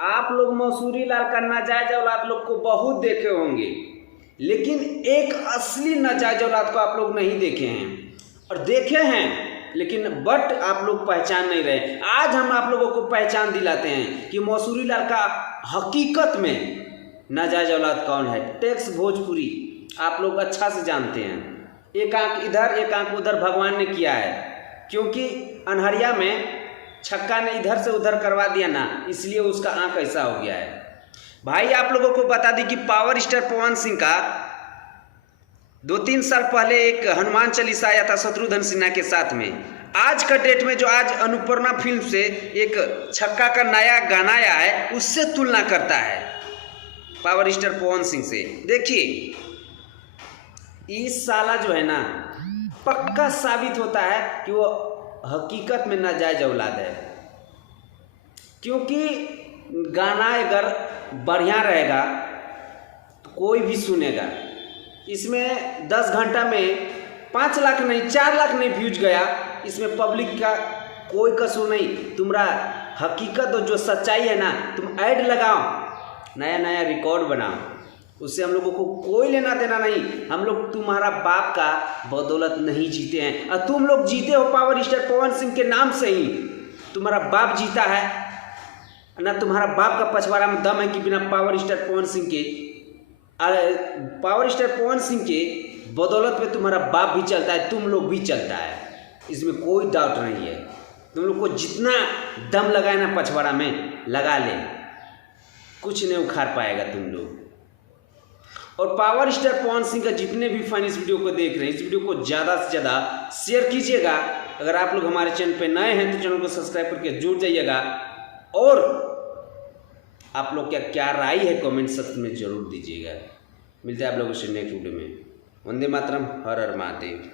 आप लोग मसूरी लाल का नाजायज औलाद लोग को बहुत देखे होंगे, लेकिन एक असली नाजायज औलाद को आप लोग नहीं देखे हैं, और देखे हैं लेकिन बट आप लोग पहचान नहीं रहे। आज हम आप लोगों को पहचान दिलाते हैं कि मसूरी लाल का हकीकत में नाजायज औलाद कौन है। टेक्स भोजपुरी आप लोग अच्छा से जानते हैं। एक आंख इधर एक आंख उधर भगवान ने किया है, क्योंकि अनहरिया में छक्का ने इधर से उधर करवा दिया ना, इसलिए उसका आंख ऐसा हो गया है। भाई आप लोगों को बता दी कि पावर स्टार पवन सिंह का 2-3 साल पहले एक हनुमान चालीसा आया था शत्रुघ्न सिन्हा के साथ में। आज का डेट में जो आज अनुपमा फिल्म से एक छक्का का नया गाना आया है, उससे तुलना करता है पावर स्टार पवन सिंह से। देखिए इस साला जो है ना, पक्का साबित होता है कि वो हकीकत में नाजायज औलाद है, क्योंकि गाना अगर बढ़िया रहेगा तो कोई भी सुनेगा। इसमें 10 घंटा में 5 लाख नहीं 4 लाख नहीं व्यूज गया, इसमें पब्लिक का कोई कसूर नहीं। तुम्हारा हकीकत और जो सच्चाई है ना, तुम ऐड लगाओ, नया नया रिकॉर्ड बनाओ, उससे हम लोगों को कोई लेना देना नहीं। हम लोग तुम्हारा बाप का बदौलत नहीं जीते हैं, और तुम लोग जीते हो पावर स्टार पवन सिंह के नाम से ही। तुम्हारा बाप जीता है ना, तुम्हारा बाप का पछवाड़ा में दम है कि बिना पावर स्टार पवन सिंह के बदौलत पे तुम्हारा बाप भी चलता है, तुम लोग भी चलता है, इसमें कोई डाउट नहीं है। तुम लोग को जितना दम लगाए ना पछवाड़ा में लगा ले, कुछ नहीं उखाड़ पाएगा तुम लोग। और पावर स्टार पवन सिंह का जितने भी फैन इस वीडियो को देख रहे हैं, इस वीडियो को ज़्यादा से ज़्यादा शेयर कीजिएगा। अगर आप लोग हमारे चैनल पे नए हैं तो चैनल को सब्सक्राइब करके जुड़ जाइएगा, और आप लोग क्या राय है कमेंट सेक्शन में जरूर दीजिएगा। मिलते हैं आप लोगों से नेक्स्ट वीडियो में। वंदे मातरम, हर हर महादेव।